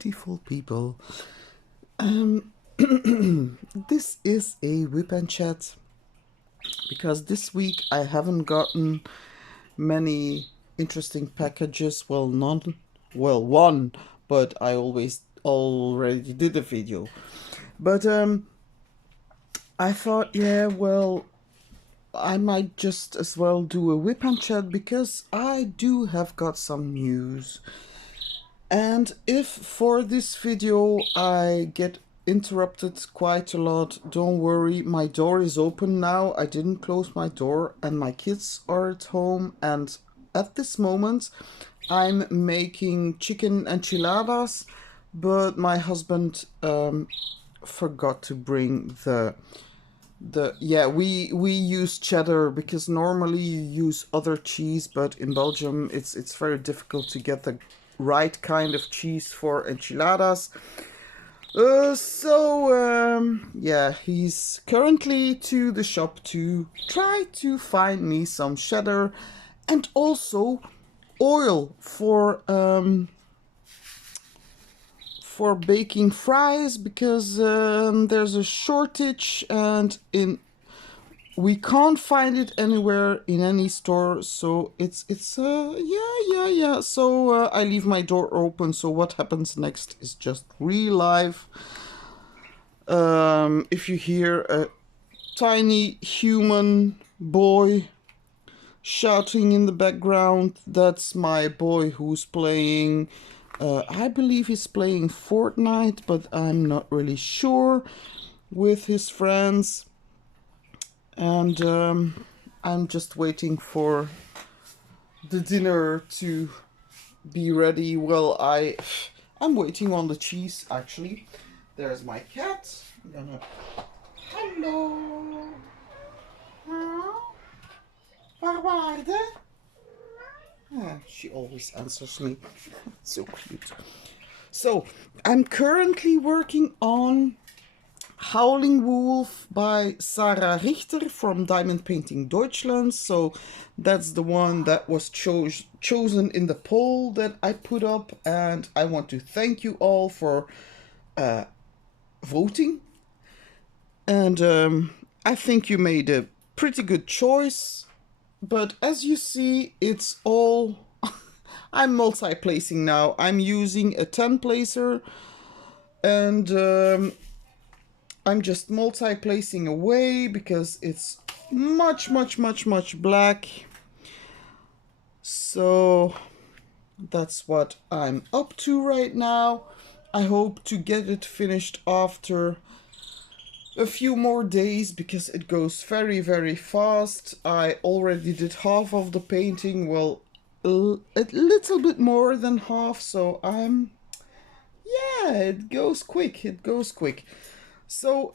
beautiful people. This is a Whip and Chat because this week I haven't gotten many interesting packages. Well, none. Well, one, but I already did a video. But I thought, yeah, well, I might just as well do a Whip and Chat because I do have got some news. And if for this video I get interrupted quite a lot, don't worry, my door is open now. I didn't close my door and my kids are at home, and at this moment I'm making chicken enchiladas, but my husband forgot to bring we use cheddar because normally you use other cheese, but in Belgium it's very difficult to get the right kind of cheese for enchiladas. Yeah, he's currently to the shop to try to find me some cheddar and also oil for baking fries, because there's a shortage and we can't find it anywhere in any store. So so I leave my door open, so what happens next is just real life. If you hear a tiny human boy shouting in the background, that's my boy who's playing, I believe he's playing Fortnite, but I'm not really sure, with his friends. And I'm just waiting for the dinner to be ready. Well, I'm waiting on the cheese, actually. There's my cat. I'm gonna... Hallo. Waar waarde? She always answers me. So cute. So, I'm currently working on Howling Wolf by Sarah Richter from Diamond Painting Deutschland. So that's the one that was chosen in the poll that I put up, and I want to thank you all for voting. And I think you made a pretty good choice, but as you see, it's all... I'm multi-placing now. I'm using a 10-placer, and I'm just multi-placing away because it's much black. So that's what I'm up to right now. I hope to get it finished after a few more days because it goes very fast. I already did half of the painting, well, a little bit more than half, so yeah, it goes quick. So,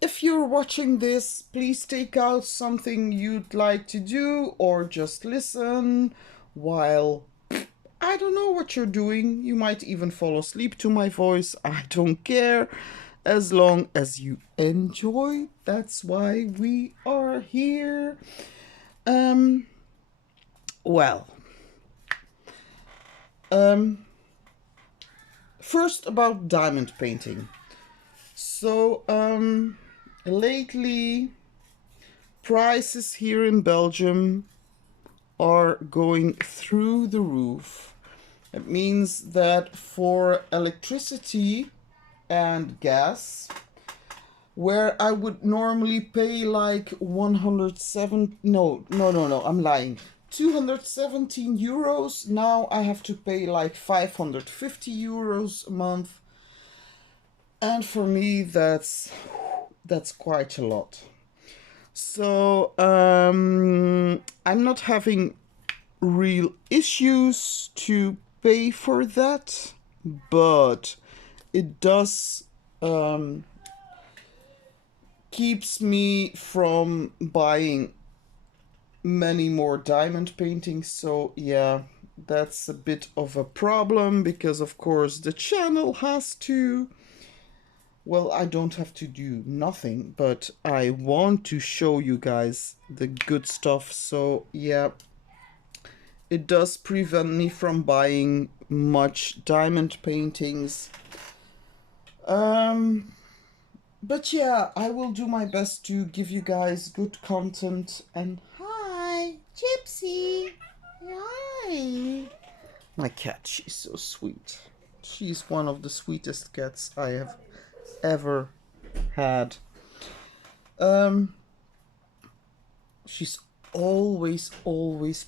if you're watching this, please take out something you'd like to do, or just listen while, I don't know what you're doing. You might even fall asleep to my voice. I don't care. As long as you enjoy, that's why we are here. First about diamond painting. So, lately, prices here in Belgium are going through the roof. It means that for electricity and gas, where I would normally pay like 217 euros, now I have to pay like 550 euros a month. And for me, that's quite a lot. So I'm not having real issues to pay for that, but it does keeps me from buying many more diamond paintings. So yeah, that's a bit of a problem because of course the channel has to... Well, I don't have to do nothing, but I want to show you guys the good stuff. So yeah, it does prevent me from buying much diamond paintings. But yeah, I will do my best to give you guys good content. And hi, Gypsy. Hi. My cat, she's so sweet. She's one of the sweetest cats I have ever had. Um, she's always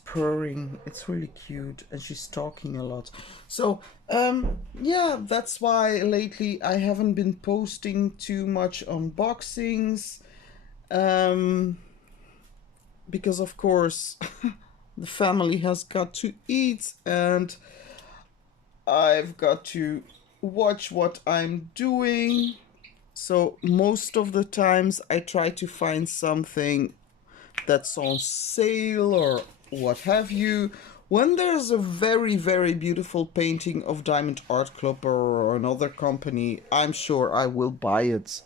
purring. It's really cute, and she's talking a lot. So yeah, that's why lately I haven't been posting too much unboxings, because of course the family has got to eat, and I've got to watch what I'm doing. So most of the times I try to find something that's on sale or what have you. When there's a very beautiful painting of Diamond Art Club or another company, I'm sure I will buy it.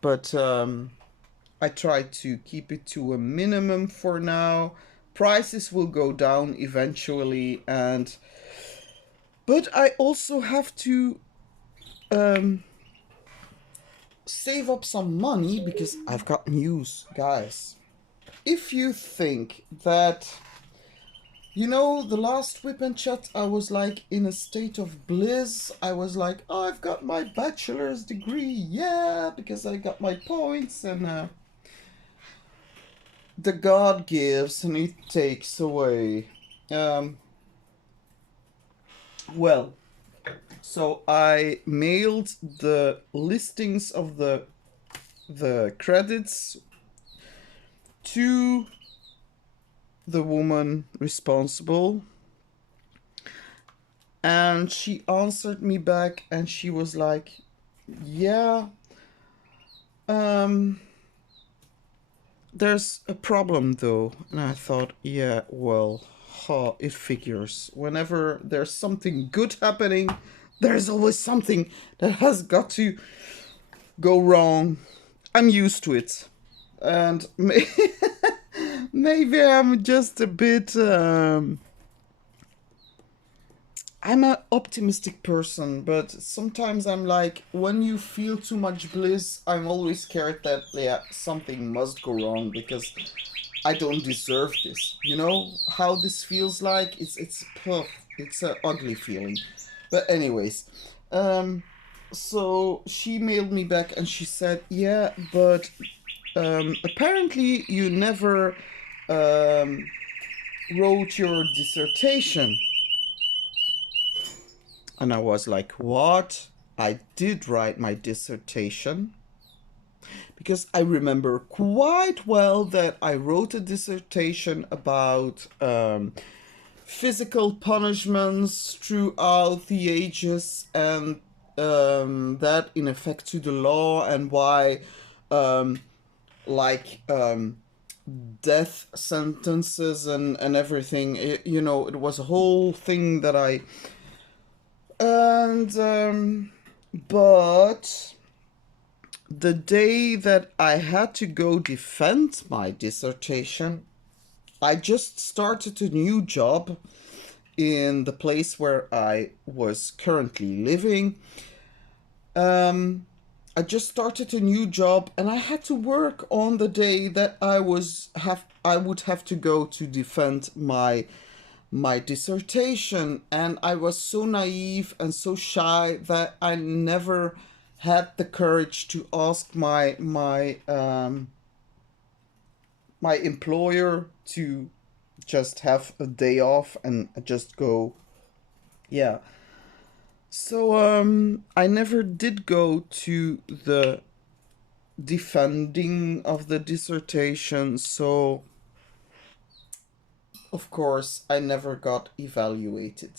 But I try to keep it to a minimum for now. Prices will go down eventually, and but I also have to save up some money because I've got news, guys. If you think that, you know, the last Whip and Chat, I was like in a state of bliss. I was like, oh, I've got my bachelor's degree, yeah, because I got my points, and the God gives and He takes away. Well, so I mailed the listings of the credits to the woman responsible, and she answered me back, and she was like, yeah, there's a problem though. And I thought, yeah, well, it figures. Whenever there's something good happening, there's always something that has got to go wrong. I'm used to it. And maybe I'm just a bit I'm an optimistic person, but sometimes I'm like, when you feel too much bliss, I'm always scared that, yeah, something must go wrong because I don't deserve this. You know how this feels like? It's puff. It's an ugly feeling. But anyways, so she mailed me back and she said, yeah, but apparently you never wrote your dissertation. And I was like, what? I did write my dissertation. Because I remember quite well that I wrote a dissertation about physical punishments throughout the ages, and that in effect to the law, and why like death sentences and everything. You know, it was a whole thing that I... And but the day that I had to go defend my dissertation, I just started a new job in the place where I was currently living. I just started a new job, and I had to work on the day that I would have to go to defend my dissertation. And I was so naive and so shy that I never had the courage to ask my employer to just have a day off and just go. Yeah. So I never did go to the defending of the dissertation, so of course I never got evaluated.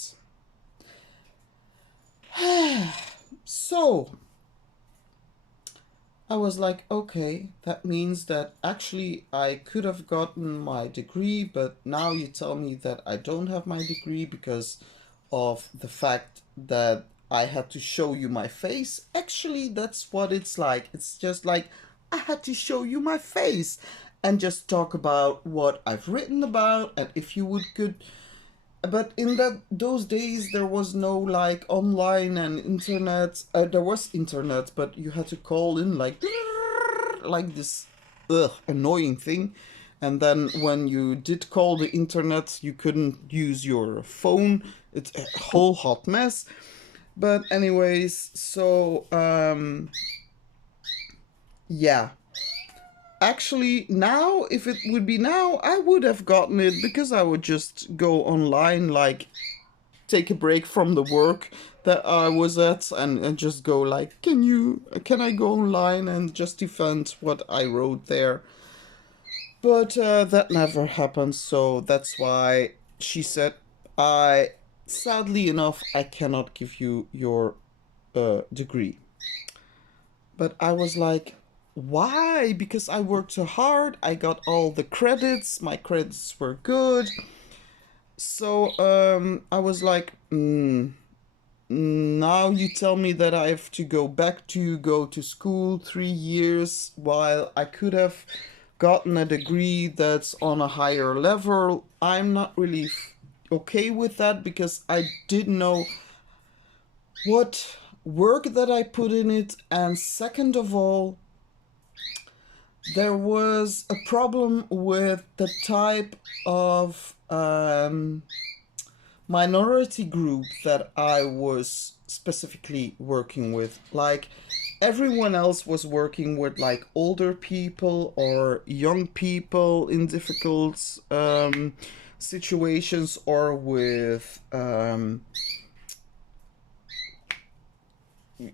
So I was like, okay, that means that actually I could have gotten my degree, but now you tell me that I don't have my degree because of the fact that I had to show you my face. Actually, that's what it's like. It's just like, I had to show you my face and just talk about what I've written about, and if you but in those days there was no like online and internet. There was internet, but you had to call in like this annoying thing. And then when you did call the internet, you couldn't use your phone. It's a whole hot mess. But anyways, so yeah. Actually, now, if it would be now, I would have gotten it because I would just go online, like take a break from the work that I was at, and just go like, can I go online and just defend what I wrote there? But that never happened, so that's why she said, sadly enough, I cannot give you your degree. But I was like, why? Because I worked so hard, I got all the credits, my credits were good. So I was like, now you tell me that I have to go to school 3 years while I could have gotten a degree that's on a higher level. I'm not really okay with that because I didn't know what work that I put in it, and second of all, there was a problem with the type of minority group that I was specifically working with. Like, everyone else was working with like older people or young people in difficult situations, or with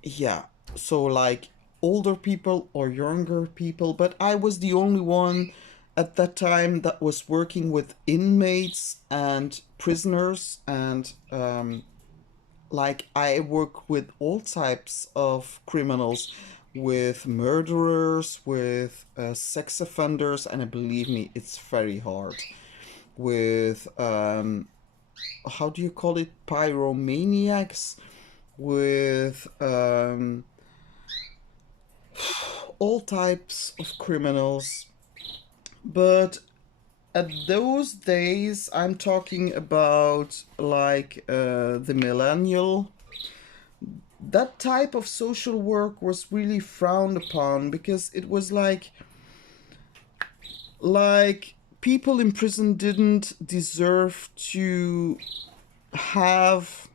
yeah, so like older people or younger people. But I was the only one at that time that was working with inmates and prisoners, and like I work with all types of criminals, with murderers, with sex offenders, and believe me, it's very hard. With how do you call it, pyromaniacs, with all types of criminals. But at those days, I'm talking about like the millennial, that type of social work was really frowned upon, because it was like people in prison didn't deserve to have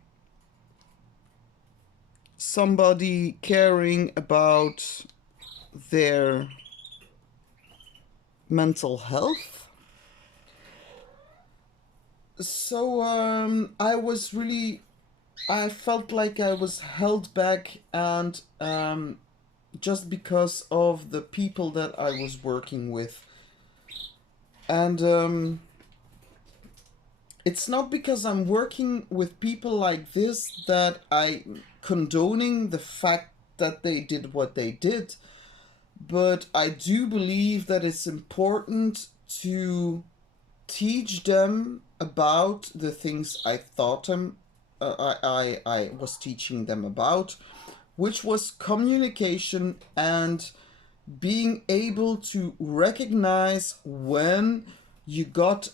somebody caring about their mental health. So I felt like I was held back, and just because of the people that I was working with. And it's not because I'm working with people like this that I condoning the fact that they did what they did, but I do believe that it's important to teach them about the things I thought I was teaching them about, which was communication and being able to recognize when you got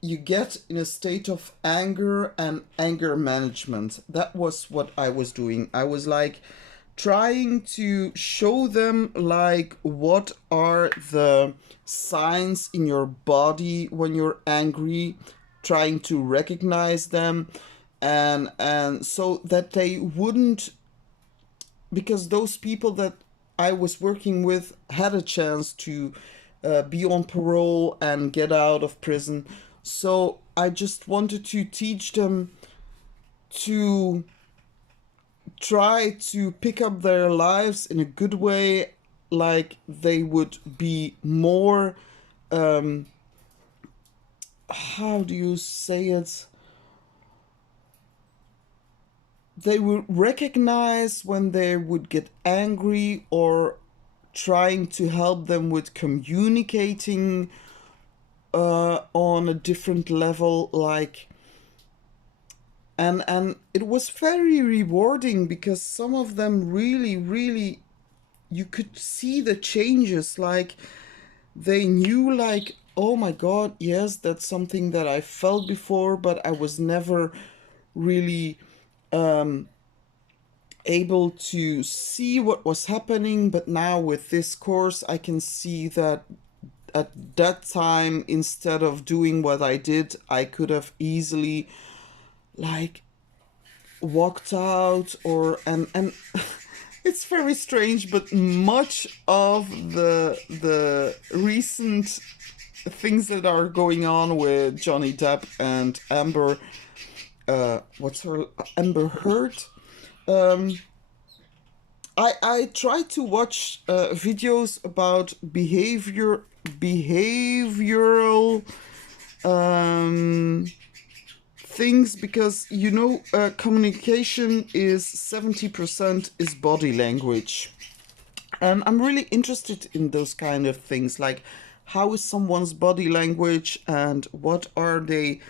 you get in a state of anger and anger management. That was what I was doing. I was like trying to show them like what are the signs in your body when you're angry, trying to recognize them, and so that they wouldn't, because those people that I was working with had a chance to be on parole and get out of prison. So I just wanted to teach them to try to pick up their lives in a good way, like they would be more, how do you say it? They would recognize when they would get angry, or trying to help them with communicating on a different level, like, and it was very rewarding, because some of them you could see the changes, like they knew like, oh my God, yes, that's something that I felt before, but I was never really able to see what was happening. But now with this course, I can see that at that time, instead of doing what I did, I could have easily like walked out or it's very strange, but much of the recent things that are going on with Johnny Depp and what's her Amber Heard. I try to watch videos about behavioral um, things, because communication is 70% is body language. And I'm really interested in those kind of things, like how is someone's body language and what are they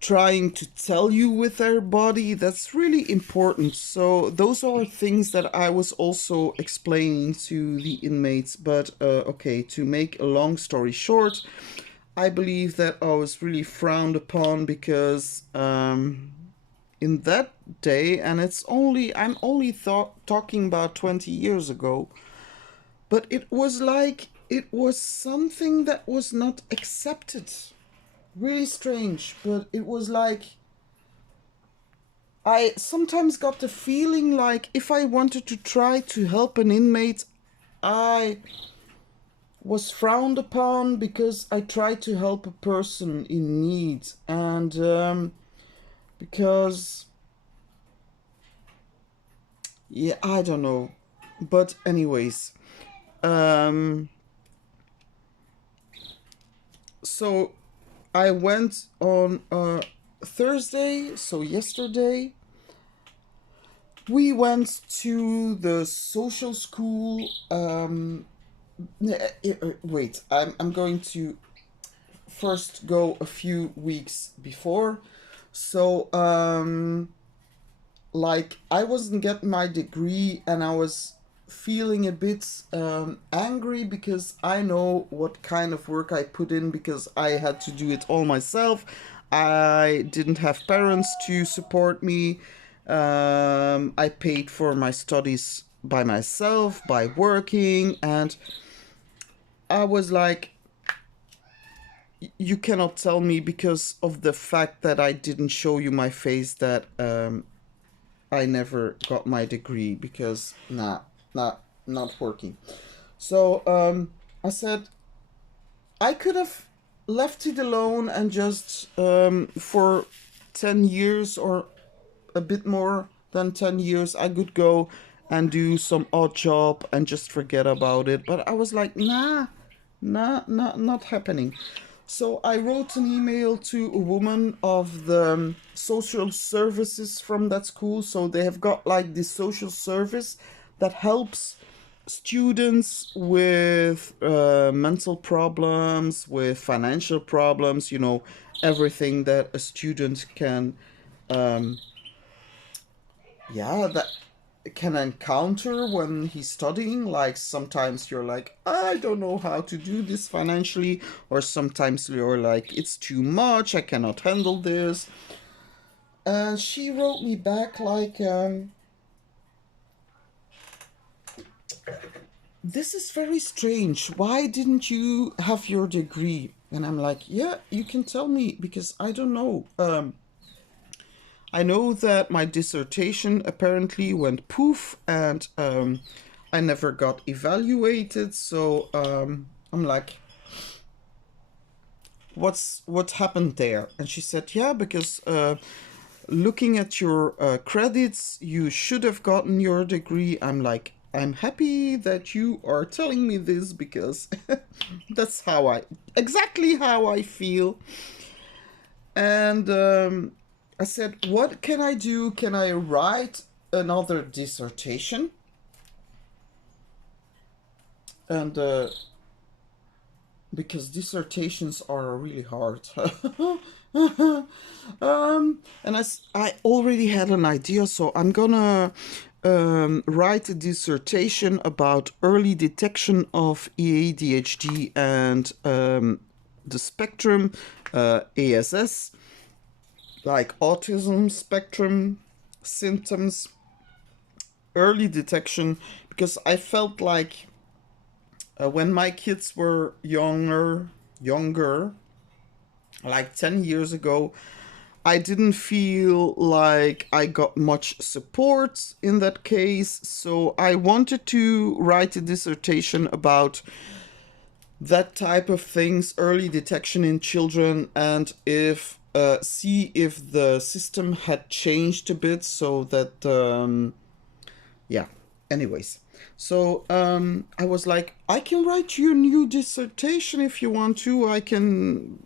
trying to tell you with their body. That's really important. So those are things that I was also explaining to the inmates. But okay, to make a long story short, I believe that I was really frowned upon because in that day, and I'm only talking about 20 years ago, but it was like it was something that was not accepted. Really strange, but it was like I sometimes got the feeling like if I wanted to try to help an inmate, I was frowned upon because I tried to help a person in need. And because, yeah, I don't know. But anyways, so I went on Thursday, so yesterday. We went to the social school. Wait, I'm going to first go a few weeks before. So, like, I wasn't getting my degree and I was feeling a bit angry because I know what kind of work I put in because I had to do it all myself. I didn't have parents to support me. I paid for my studies by myself, by working, and I was like, you cannot tell me because of the fact that I didn't show you my face that I never got my degree, because not working. So I said I could have left it alone and just for 10 years or a bit more than 10 years I could go and do some odd job and just forget about it. But I was like, not happening. So I wrote an email to a woman of the social services from that school. So they have got like this social service that helps students with mental problems, with financial problems, everything that a student can, that can encounter when he's studying. Like sometimes you're like, I don't know how to do this financially, or sometimes you're like, it's too much, I cannot handle this. And she wrote me back like, this is very strange, why didn't you have your degree? And I'm like, yeah, you can tell me because I don't know. I know that my dissertation apparently went poof, and I never got evaluated. So I'm like, what happened there? And she said, yeah, because looking at your credits, you should have gotten your degree. I'm like, I'm happy that you are telling me this because that's exactly how I feel. And I said, what can I do? Can I write another dissertation? And because dissertations are really hard. And I already had an idea, so I'm gonna write a dissertation about early detection of ADHD and the spectrum, ASS, like autism spectrum symptoms, early detection, because I felt like when my kids were younger, like 10 years ago, I didn't feel like I got much support in that case, so I wanted to write a dissertation about that type of things, early detection in children, and if see if the system had changed a bit so that yeah. Anyways, so I was like, I can write you a new dissertation if you want to. I can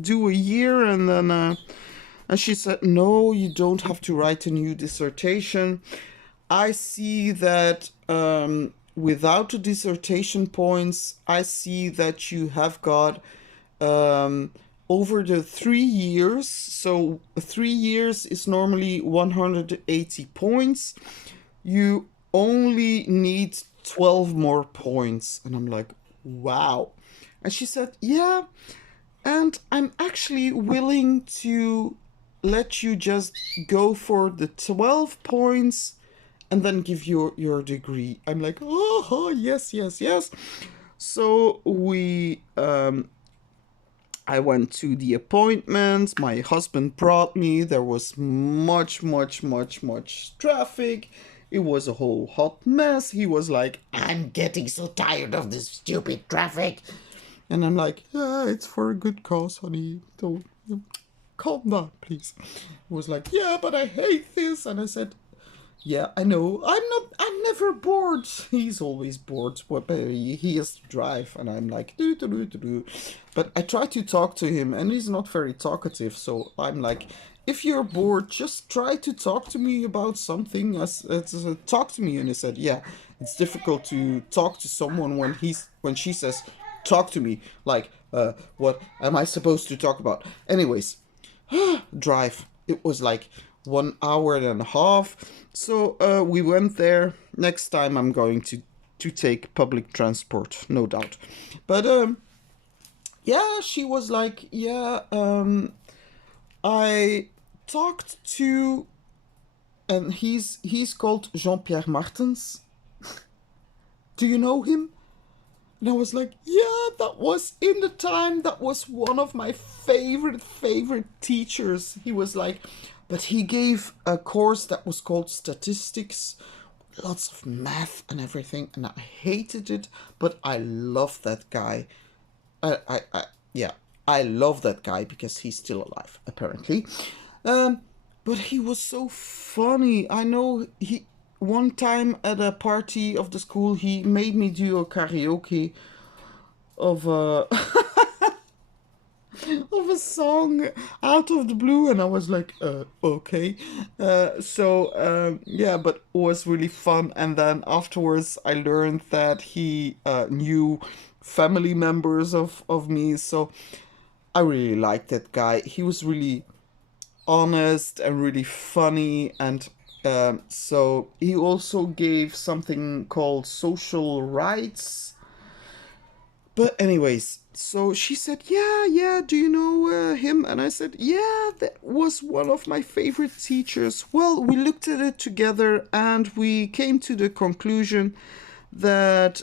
do a year, and then and she said, no, you don't have to write a new dissertation. I see that without the dissertation points, I see that you have got um, over the 3 years. So 3 years is normally 180 points. You only need 12 more points. And I'm like, wow. And she said, yeah, and I'm actually willing to let you just go for the 12 points and then give your degree. I'm like, oh, yes, yes, yes. So I went to the appointment. My husband brought me. There was much, much, much, much traffic. It was a whole hot mess. He was like, I'm getting so tired of this stupid traffic. And I'm like, yeah, it's for a good cause, honey. Don't calm down, please. He was like, yeah, but I hate this. And I said, yeah, I know. I'm never bored. He's always bored. He has to drive. And I'm like, do, do, do, do, do. But I try to talk to him, and he's not very talkative. So I'm like, if you're bored, just try to talk to me about something. Talk to me. And he said, yeah, it's difficult to talk to someone when she says, talk to me. Like, what am I supposed to talk about? Anyways, drive. It was like 1 hour and a half. So we went there. Next time I'm going to take public transport, no doubt. But yeah, she was like, yeah, I talked to, and he's called Jean-Pierre Martens. Do you know him? And I was like, yeah, that was in the time. That was one of my favorite teachers. He was like, but he gave a course that was called statistics, lots of math and everything, and I hated it, but I love that guy. Yeah, I love that guy because he's still alive, apparently. But he was so funny. I know one time at a party of the school, he made me do a karaoke of a of a song out of the blue, and I was like, okay. Yeah, but it was really fun. And then afterwards, I learned that he knew family members of me, so I really liked that guy. He was really honest and really funny, and so he also gave something called social rights. But anyways, so she said, yeah, do you know him? And I said, yeah, that was one of my favorite teachers. Well, we looked at it together and we came to the conclusion that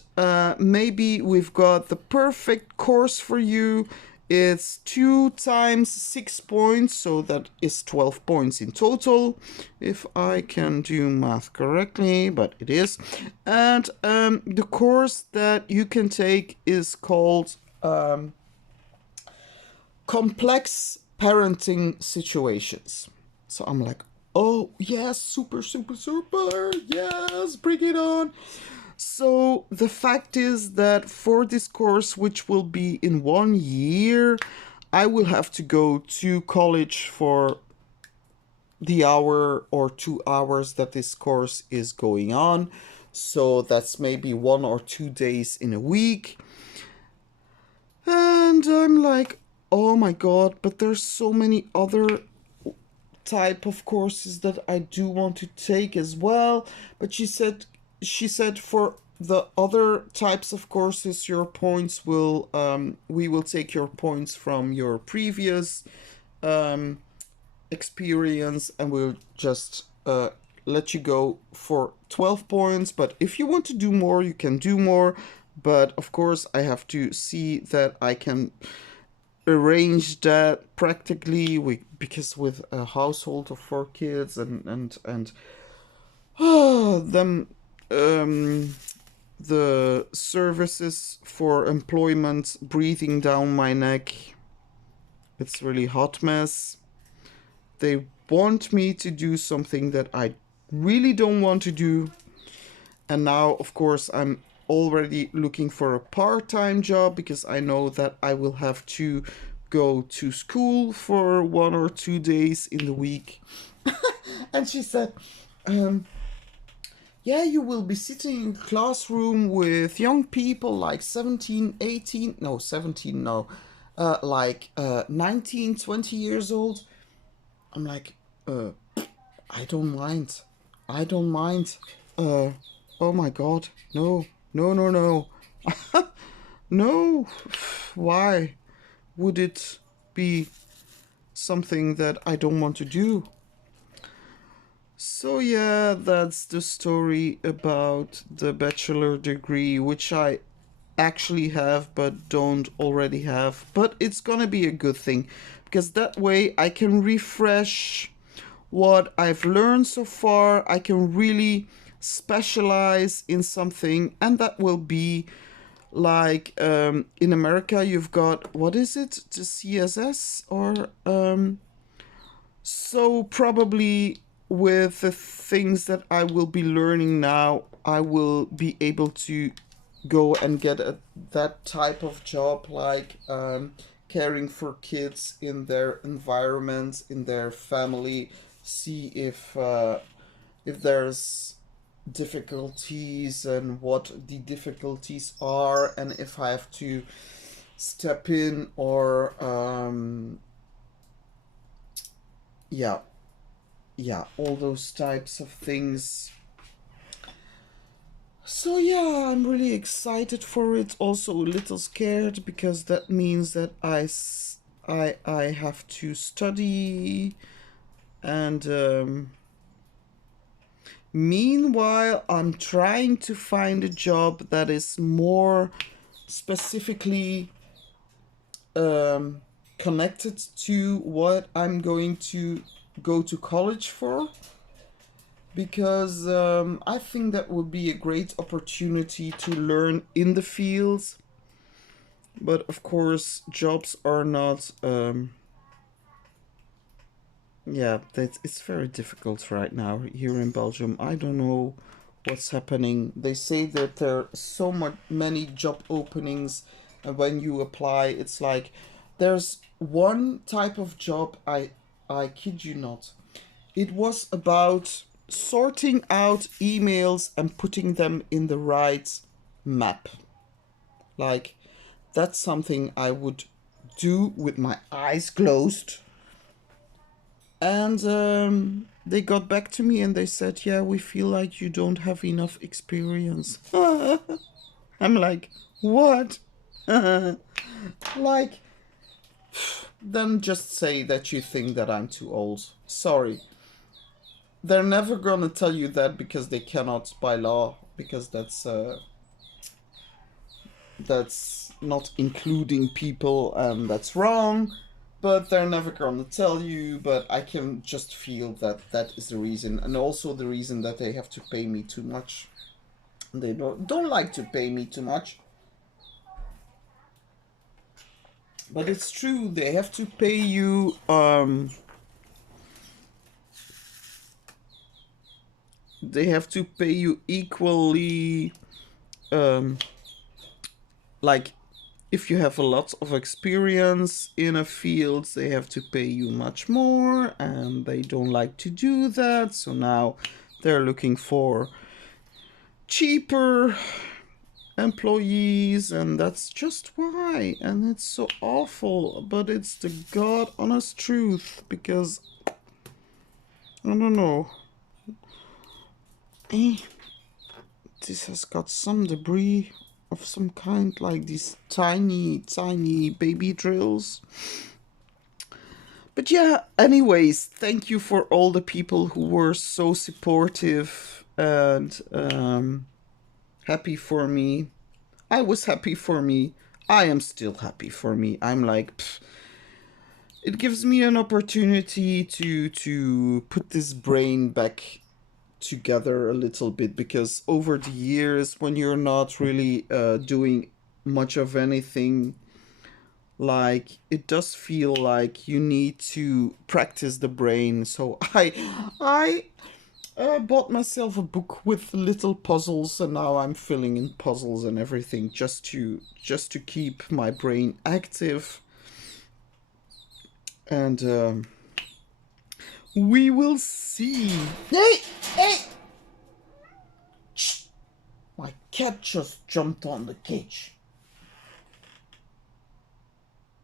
maybe we've got the perfect course for you. It's 2 times 6 points, so that is 12 points in total, if I can do math correctly, but it is. And the course that you can take is called Complex Parenting Situations. So I'm like, oh, yes, super, super, super, yes, bring it on. So the fact is that for this course, which will be in 1 year, I will have to go to college for the hour or 2 hours that this course is going on. So that's maybe 1 or 2 days in a week. And I'm like, oh my god, but there's so many other type of courses that I do want to take as well. But she said for the other types of courses, your points will we will take your points from your previous um, experience, and we'll just let you go for 12 points. But if you want to do more, you can do more. But of course, I have to see that I can arrange that practically, because with a household of 4 kids and them the services for employment breathing down my neck, it's really hot mess. They want me to do something that I really don't want to do. And now, of course, I'm already looking for a part-time job because I know that I will have to go to school for 1 or 2 days in the week. And she said, yeah, you will be sitting in a classroom with young people like 17, 18, no, 17, no, like 19, 20 years old. I'm like, I don't mind. I don't mind. Oh my god. No. No, no, no. No. Why would it be something that I don't want to do? So yeah, that's the story about the bachelor degree, which I actually have but don't already have. But it's gonna be a good thing, because that way I can refresh what I've learned so far. I can really specialize in something, and that will be like in America you've got, what is it, the CSS, or so probably with the things that I will be learning now, I will be able to go and get that type of job, like caring for kids in their environment, in their family, see if there's difficulties and what the difficulties are, and if I have to step in, or yeah, yeah, all those types of things. So yeah, I'm really excited for it. Also a little scared, because that means that I have to study, and meanwhile I'm trying to find a job that is more specifically um, connected to what I'm going to go to college for, because I think that would be a great opportunity to learn in the fields. But of course, jobs are not. Yeah, it's very difficult right now here in Belgium. I don't know what's happening. They say that there are so many job openings, and when you apply, it's like there's one type of job. I kid you not. It was about sorting out emails and putting them in the right map. Like, that's something I would do with my eyes closed. And they got back to me and they said, yeah, we feel like you don't have enough experience. I'm like, what? Like, then just say that you think that I'm too old. Sorry. They're never gonna tell you that, because they cannot by law, because that's not including people, and that's wrong. But they're never gonna tell you. But I can just feel that that is the reason, and also the reason that they have to pay me too much. They don't like to pay me too much. But it's true, they have to pay you they have to pay you equally, um like, if you have a lot of experience in a field, they have to pay you much more, and they don't like to do that. So now they're looking for cheaper employees, and that's just why. And it's so awful, but it's the god honest truth, because I don't know. this has got some debris of some kind, like these tiny, tiny baby drills. But yeah, anyways, thank you for all the people who were so supportive and happy for me. I was happy for me. I am still happy for me. I'm like, pff, it gives me an opportunity to put this brain back together a little bit, because over the years, when you're not really doing much of anything, like it does feel like you need to practice the brain. So I bought myself a book with little puzzles, and now I'm filling in puzzles and everything just to keep my brain active. And we will see. Hey, hey! Shh. My cat just jumped on the cage.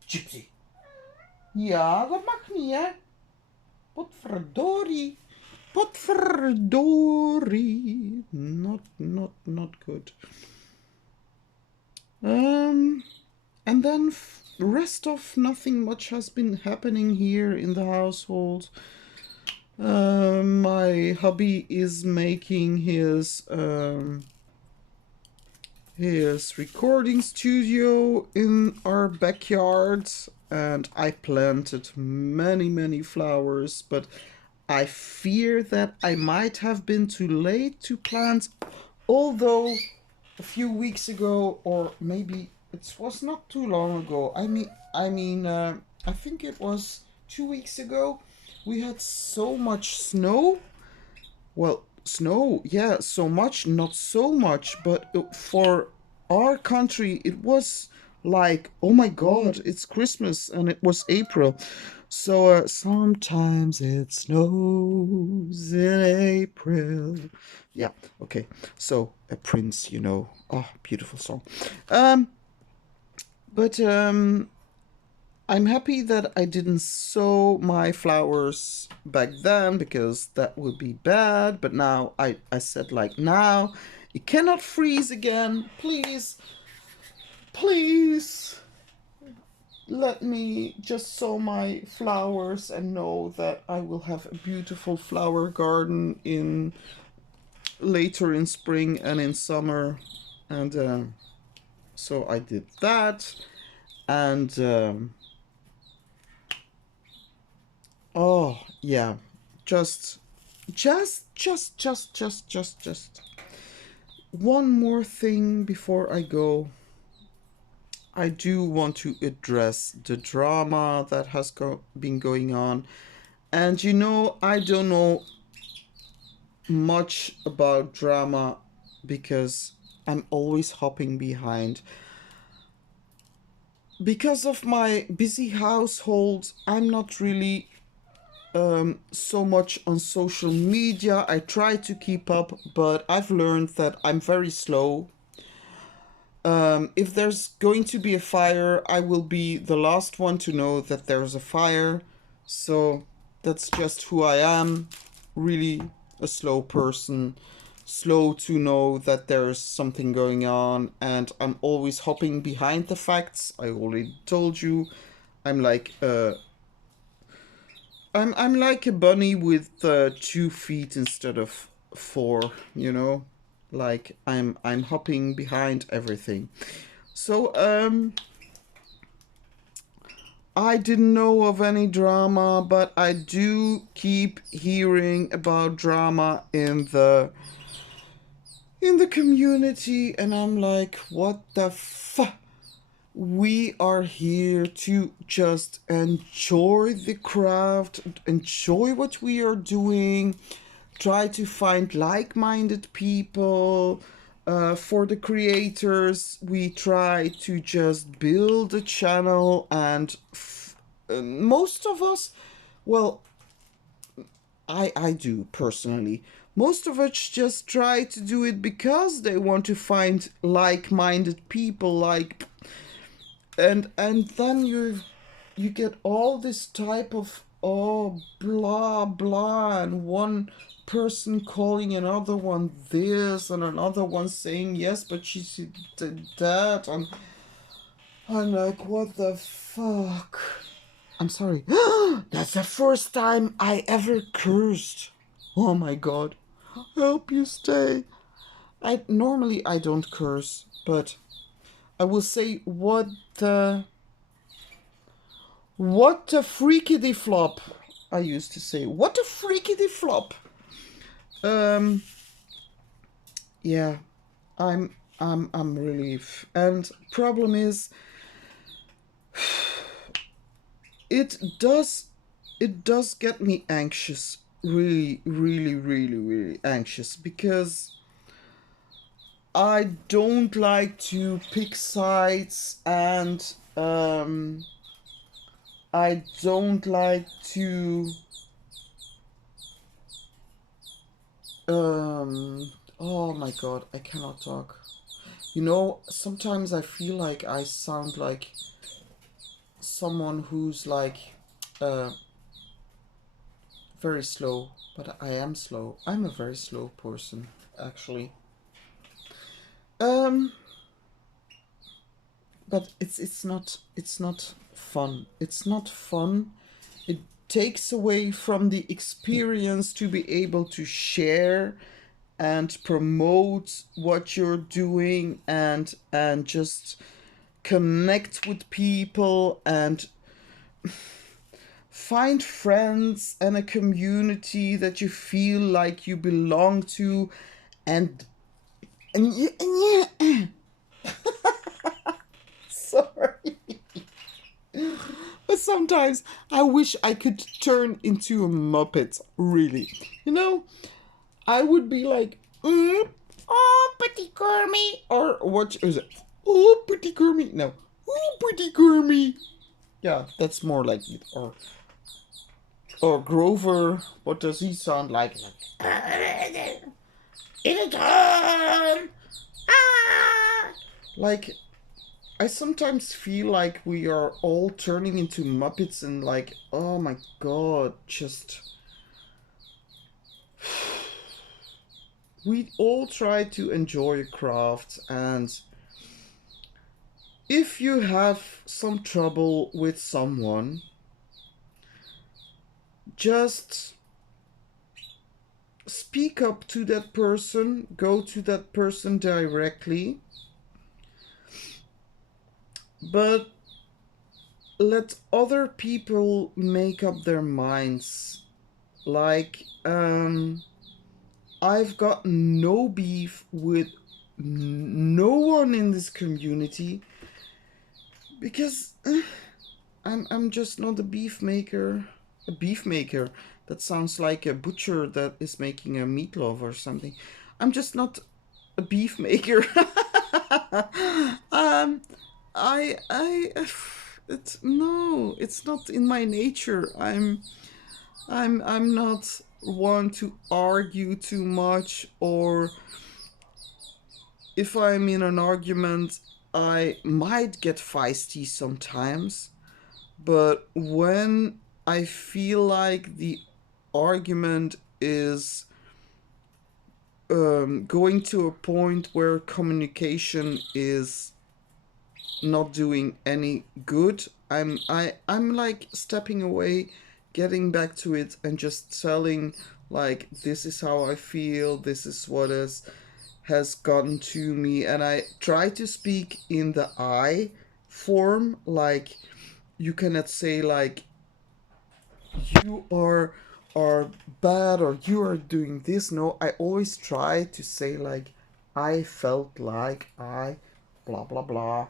Gypsy. Ja, dat mag niet, hè? Potverdorie. Potverdorie. Not good. And then rest of nothing much has been happening here in the household. My hubby is making his recording studio in our backyard, and I planted many flowers, but I fear that I might have been too late to plant, although a few weeks ago, or maybe it was not too long ago, I think it was 2 weeks ago, we had so much snow. Well, snow, yeah, so much, not so much, but for our country, it was like, oh my God, it's Christmas, and it was April. So sometimes it snows in April. Yeah, okay. So a Prince, oh, beautiful song. But I'm happy that I didn't sow my flowers back then, because that would be bad. But now I said, like, now it cannot freeze again. Please let me just sow my flowers and know that I will have a beautiful flower garden in later in spring and in summer. And so I did that. And oh yeah, just one more thing before I go. I do want to address the drama that has been going on. And I don't know much about drama because I'm always hopping behind. Because of my busy household, I'm not really so much on social media. I try to keep up, but I've learned that I'm very slow. If there's going to be a fire, I will be the last one to know that there's a fire. So that's just who I am. Really a slow person. Slow to know that there's something going on, and I'm always hopping behind the facts. I already told you. I'm like I'm like a bunny with 2 feet instead of 4, like I'm hopping behind everything. So I didn't know of any drama, but I do keep hearing about drama in the community, and I'm like, what the fuck? We are here to just enjoy the craft, enjoy what we are doing, try to find like-minded people. For the creators, we try to just build a channel, and most of us, well, I do personally. Most of us just try to do it because they want to find like-minded people, and then you get all this type of oh, blah blah, and one person calling another one this and another one saying yes but she did that, and I'm like, what the fuck. I'm sorry. That's the first time I ever cursed. Oh my god. I hope you stay. I normally I don't curse, but I will say what a freakity flop. I used to say what a freakity flop. Um yeah, I'm relief. And problem is it does it does get me anxious, really really really really anxious, because I don't like to pick sides, and I don't like to oh my god, I cannot talk. You know, sometimes I feel like I sound like someone who's like uh very slow, but I am slow. I'm a very slow person, actually. Um but it's not fun. It's not fun. It takes away from the experience to be able to share and promote what you're doing, and just connect with people and find friends and a community that you feel like you belong to, and yeah, sorry. But sometimes I wish I could turn into a Muppet, really. You know, I would be like, oh, pretty Gurmy. Or what is it? Oh, pretty Gurmy. No. Oh, pretty Gurmy. Yeah, that's more like it. Or Grover. What does he sound like? It's time. Ah! Like, I sometimes feel like we are all turning into Muppets, and like, oh my god, just. We all try to enjoy a craft, and if you have some trouble with someone, just speak up to that person, go to that person directly, but let other people make up their minds. Like, I've got no beef with no one in this community, because I'm just not a beef maker. A beef maker. That sounds like a butcher that is making a meatloaf or something. I'm just not a beef maker. um, I, it's no, it's not in my nature. I'm not one to argue too much, or if I'm in an argument, I might get feisty sometimes. But when I feel like the argument is going to a point where communication is not doing any good, I'm like stepping away, getting back to it, and just telling, like, this is how I feel, this is what has gotten to me, and I try to speak in the I form. Like, you cannot say like, you are bad, or you are doing this. No, I always try to say like, I felt like I blah blah blah.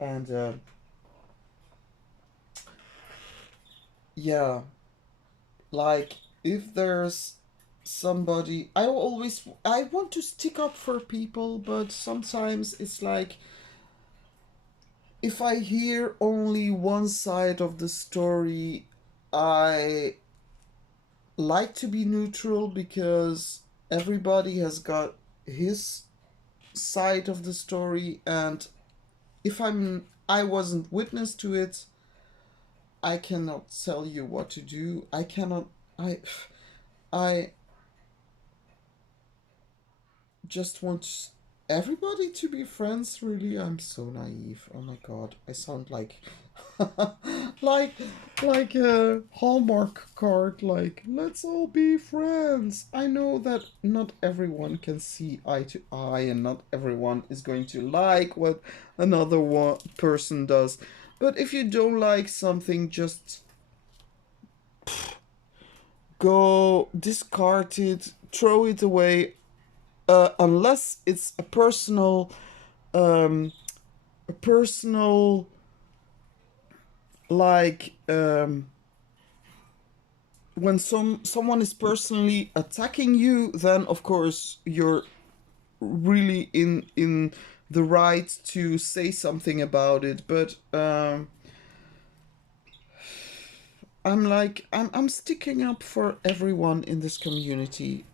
And yeah, like, if there's somebody, I want to stick up for people, but sometimes it's like, if I hear only one side of the story, I like to be neutral, because everybody has got his side of the story, and if I wasn't witness to it, I cannot tell you what to do. I cannot. I just want everybody to be friends. Really, I'm so naive. Oh my god, I sound like like like a Hallmark card. Like, let's all be friends. I know that not everyone can see eye to eye, and not everyone is going to like what another one person does. But if you don't like something, just go discard it, throw it away. Unless it's um, a personal like when someone is personally attacking you, then of course you're really in the right to say something about it. But I'm sticking up for everyone in this community,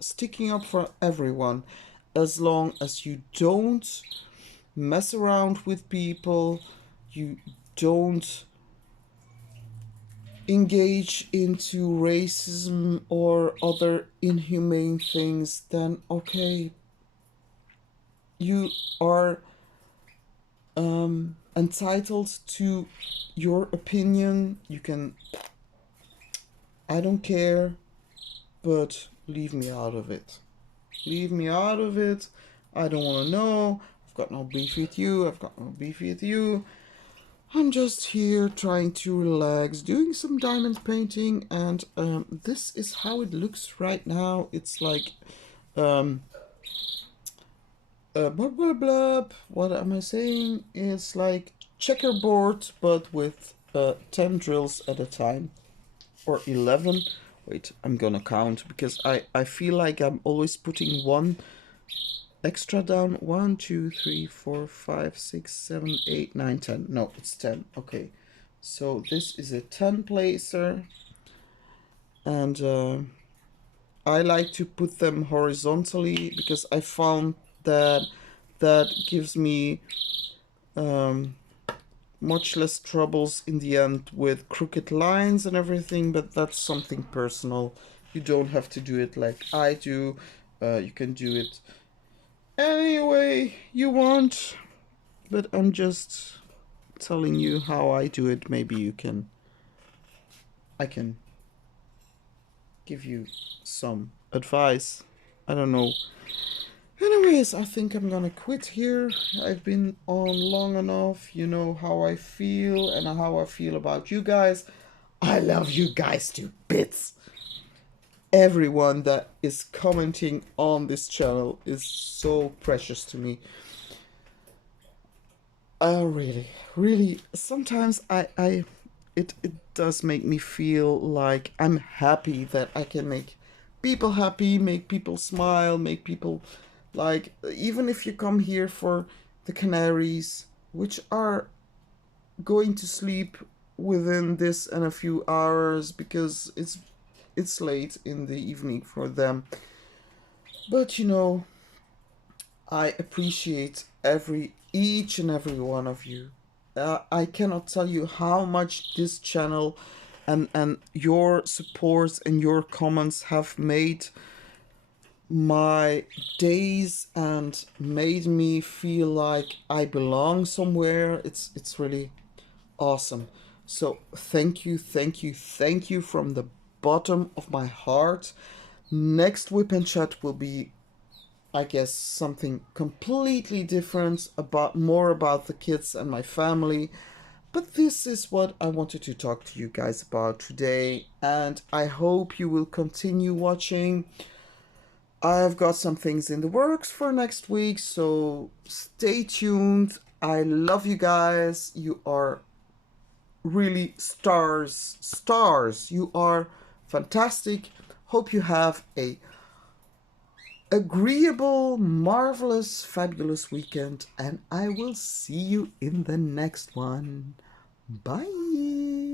sticking up for everyone, as long as you don't mess around with people, you don't engage into racism or other inhumane things, then okay, you are entitled to your opinion. You can, I don't care, but leave me out of it. Leave me out of it. I don't want to know. I've got no beef with you. I've got no beef with you. I'm just here trying to relax, doing some diamond painting, and this is how it looks right now. It's like, blah blah blah. What am I saying? It's like checkerboard, but with 10 drills at a time, or 11. Wait, I'm gonna count because I feel like I'm always putting one extra down. 1, 2, 3, 4, 5, 6, 7, 8, 9, 10. No, it's 10. Okay. So this is a 10 placer. And I like to put them horizontally because I found that that gives me um, much less troubles in the end with crooked lines and everything, but that's something personal. You don't have to do it like I do. You can do it any way you want, but I'm just telling you how I do it. Maybe I can give you some advice. I don't know. Anyways, I think I'm gonna quit here. I've been on long enough. You know how I feel and how I feel about you guys. I love you guys to bits. Everyone that is commenting on this channel is so precious to me. Really, really. Sometimes it does make me feel like I'm happy that I can make people happy, make people smile, make people like, even if you come here for the canaries, which are going to sleep within this and a few hours because it's late in the evening for them. But you know, I appreciate each and every one of you. I cannot tell you how much this channel and your support and your comments have made my days and made me feel like I belong somewhere. It's really awesome. So thank you, thank you, thank you from the bottom of my heart. Next Whip and Chat will be, I guess, something completely different, about more about the kids and my family. But this is what I wanted to talk to you guys about today, and I hope you will continue watching. I've got some things in the works for next week, so stay tuned. I love you guys. You are really stars. Stars. You are fantastic. Hope you have a agreeable, marvelous, fabulous weekend, and I will see you in the next one. Bye.